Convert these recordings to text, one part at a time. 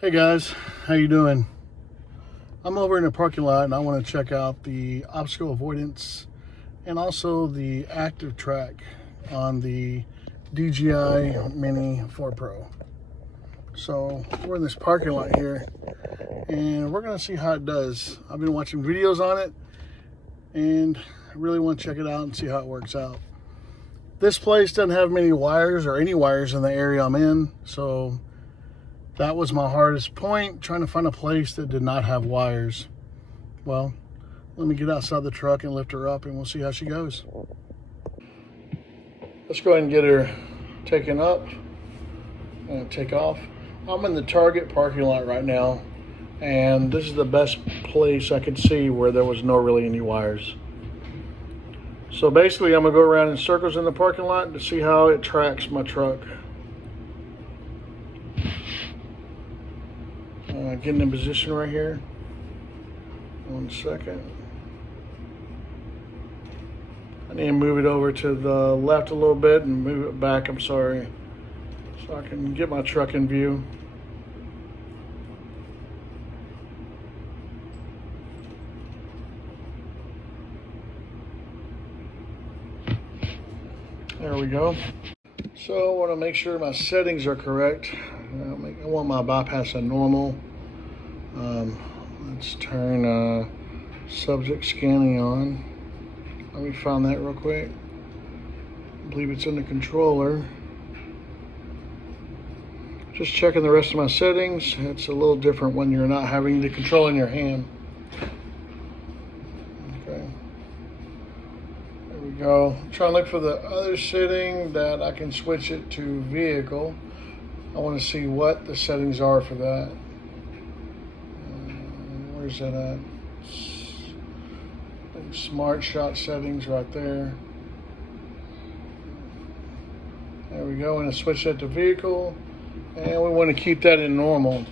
Hey guys, how you doing? I'm over in the parking lot and I want to check out the obstacle avoidance and also the active track on the DJI Mini 4 Pro. So we're in this parking lot here and we're going to see how it does. I've been watching videos on it and I really want to check it out and see how it works out. This place doesn't have many wires or any wires in the area I'm in, so that was my hardest point, trying to find a place that did not have wires. Well, let me get outside the truck and lift her up and we'll see how she goes. Let's go ahead and get her taken up and take off. I'm in the Target parking lot right now, and this is the best place I could see where there was no really any wires. So basically I'm gonna go around in circles in the parking lot to see how it tracks my truck. Getting in position right here. 1 second. I need to move it over to the left a little bit and move it back, I'm sorry, so I can get my truck in view. There we go. So I want to make sure my settings are correct. I want my bypass on normal. Let's turn subject scanning on. Let me find that real quick. I believe it's in the controller. Just checking the rest of my settings. It's a little different when you're not having the control in your hand. Okay. There we go. I'm trying to look for the other setting that I can switch it to vehicle. I want to see what the settings are for that. Where's that at? Smart shot settings right there. There we go. I'm going to switch that to vehicle, and we want to keep that in normal.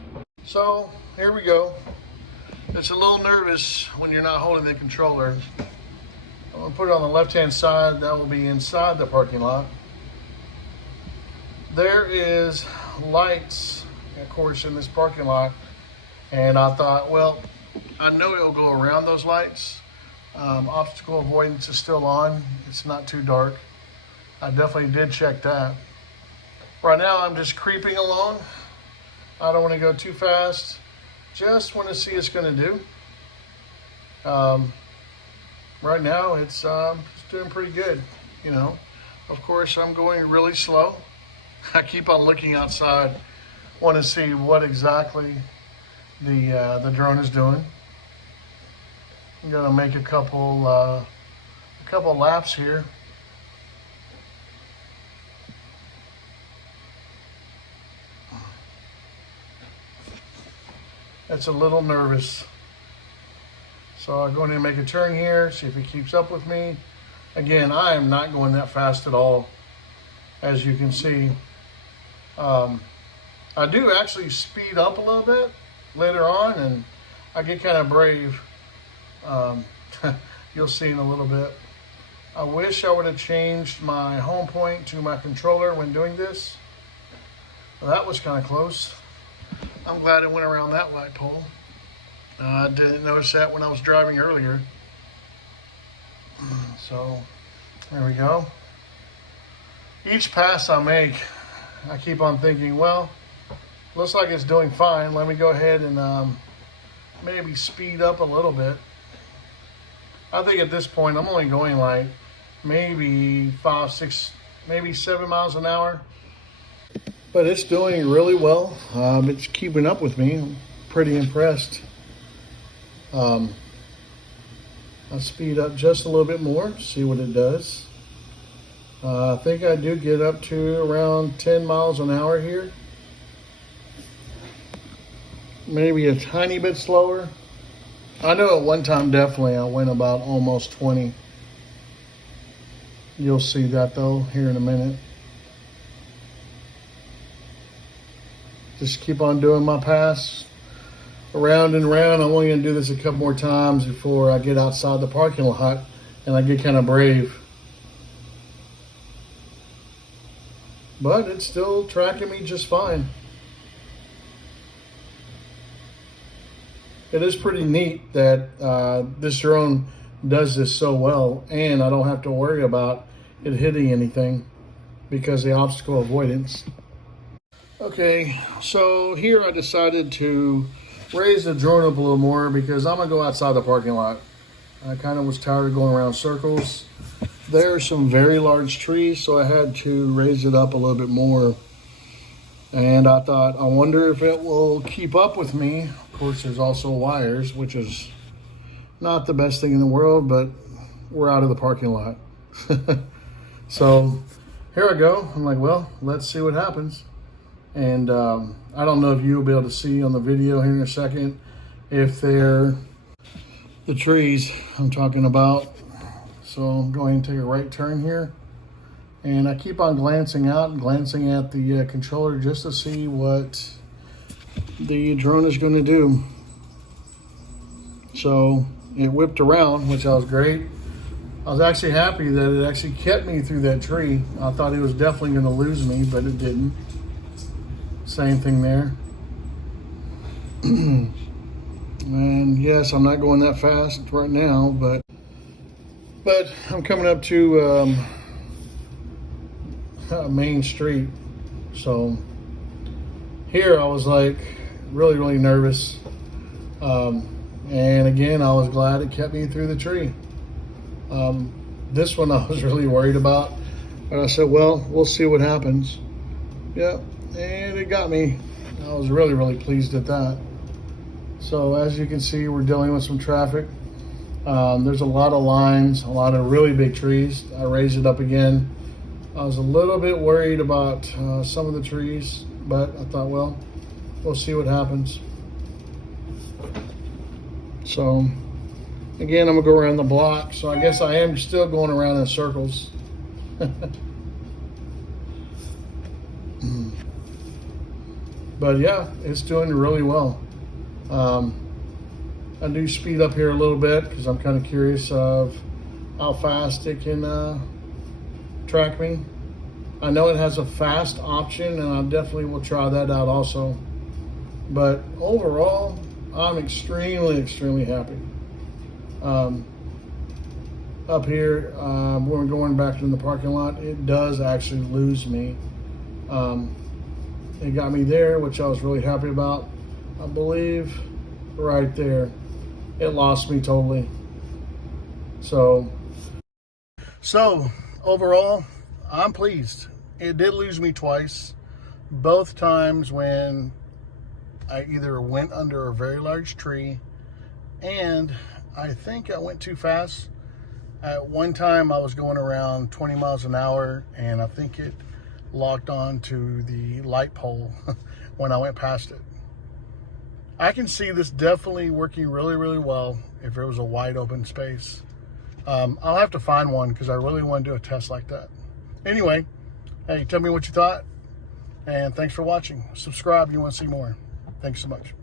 So here we go. It's a little nervous when you're not holding the controller. I'm going to put it on the left hand side. That will be inside the parking lot. There is lights, of course, in this parking lot, and I thought, well, I know it'll go around those lights. Obstacle avoidance is still on. It's not too dark. I definitely did check that. Right now I'm just creeping along. I don't want to go too fast. Just want to see what it's going to do. Right now it's doing pretty good, you know. Of course I'm going really slow. I keep on looking outside. Want to see what exactly the drone is doing. I'm gonna make a couple laps here. It's a little nervous. So I'm going to make a turn here, see if it keeps up with me. Again, I am not going that fast at all, as you can see. I do actually speed up a little bit later on, and I get kind of brave. You'll see in a little bit. I wish I would have changed my home point to my controller when doing this. Well, that was kind of close. I'm glad it went around that light pole. I didn't notice that when I was driving earlier. So there we go. Each pass I make, I keep on thinking, well, looks like it's doing fine. Let me go ahead and maybe speed up a little bit. I think at this point I'm only going like maybe 5, 6, maybe 7 miles an hour. But it's doing really well. It's keeping up with me. I'm pretty impressed. I'll speed up just a little bit more, see what it does. I think I do get up to around 10 miles an hour here. Maybe a tiny bit slower. I know at one time definitely I went about almost 20. You'll see that though here in a minute. Just keep on doing my pass around and around. I'm only gonna do this a couple more times before I get outside the parking lot and I get kind of brave. But it's still tracking me just fine. it is pretty neat that this drone does this so well, and I don't have to worry about it hitting anything because of the obstacle avoidance. Okay, so here I decided to raise the drone up a little more because I'm gonna go outside the parking lot. I kind of was tired of going around circles. There are some very large trees, so I had to raise it up a little bit more. And I thought, I wonder if it will keep up with me. Of course, there's also wires, which is not the best thing in the world, but we're out of the parking lot. So here I go. I'm like, well, let's see what happens. And I don't know if you'll be able to see on the video here in a second if they're the trees I'm talking about. So I'm going to take a right turn here. And I keep on glancing out and glancing at the controller just to see what the drone is going to do. So it whipped around, which was great. I was actually happy that it actually kept me through that tree. I thought it was definitely going to lose me, but it didn't. Same thing there. And yes, I'm not going that fast right now, but I'm coming up to a main street. So here I was like really nervous. And again, I was glad it kept me through the tree. This one I was really worried about, but I said, well, we'll see what happens. Yeah, and it got me. I was really pleased at that. So as you can see, we're dealing with some traffic. There's a lot of lines, a lot of really big trees. I raised it up again. I was a little bit worried about some of the trees, but I thought, well, we'll see what happens. So again, I'm gonna go around the block. So I guess I am still going around in circles. But yeah, it's doing really well. I do speed up here a little bit because I'm kind of curious of how fast it can track me. I know it has a fast option, and I definitely will try that out also. But overall, I'm extremely happy. Up here, when we're going back in the parking lot, it does actually lose me. It got me there, which I was really happy about. I believe right there, it lost me totally. So overall, I'm pleased. It did lose me twice. Both times when I either went under a very large tree, and I think I went too fast. At one time I was going around 20 miles an hour, and I think it locked on to the light pole when I went past it. I can see this definitely working really well if there was a wide open space. I'll have to find one because I really want to do a test like that. Anyway, hey, tell me what you thought, and thanks for watching. Subscribe if you want to see more. Thanks so much.